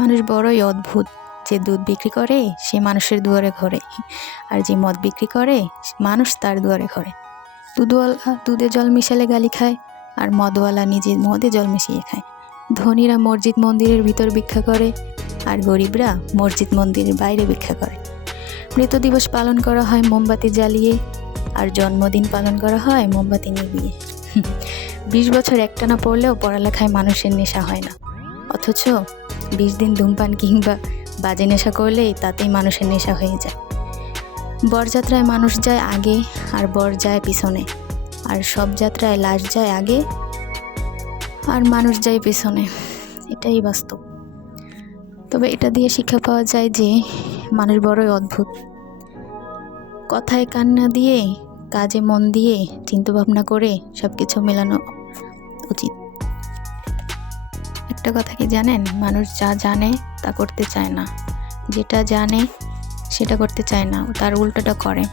মানুষ বড়ই অদ্ভুত, যে দুধ বিক্রি করে সে মানুষের দুয়ারে ঘরে, আর যে মদ বিক্রি করে মানুষ তার দুয়ারে ঘরে। দুধওয়ালা দুধে জল মিশালে গালি খায়, আর মদওয়ালা নিজে মদে জল মিশিয়ে খায়। ধনীরা মসজিদ মন্দিরের ভিতর ভিক্ষা করে, আর গরিবরা মসজিদ মন্দিরের বাইরে ভিক্ষা করে। মৃত দিবস পালন করা হয় মোমবাতি জ্বালিয়ে, আর জন্মদিন পালন করা হয় মোমবাতি নিভিয়ে। 20 বছর একটানা পড়লেও পড়ালেখায় মানুষের নেশা হয় না, অথচ 20 দিন ধূমপান কিংবা বাজে নেশা করলেই তাতেই মানুষের নেশা হয়ে যায়। বরযাত্রায় মানুষ যায় আগে আর বর যায় পিছনে, আর সব যাত্রায় লাশ যায় আগে আর মানুষ যায় পিছনে। এটাই বাস্তব। তবে এটা দিয়ে শিক্ষা পাওয়া যায় যে মানুষ বড়ই অদ্ভুত। কথায় কান না দিয়ে কাজে মন দিয়ে চিন্তা ভাবনা করে সব কিছু মেলানো উচিত। একটা কথা কি জানেন, মানুষ যা জানে তা করতে চায় না, যেটা জানে সেটা করতে চায় না, তার উল্টোটা করে।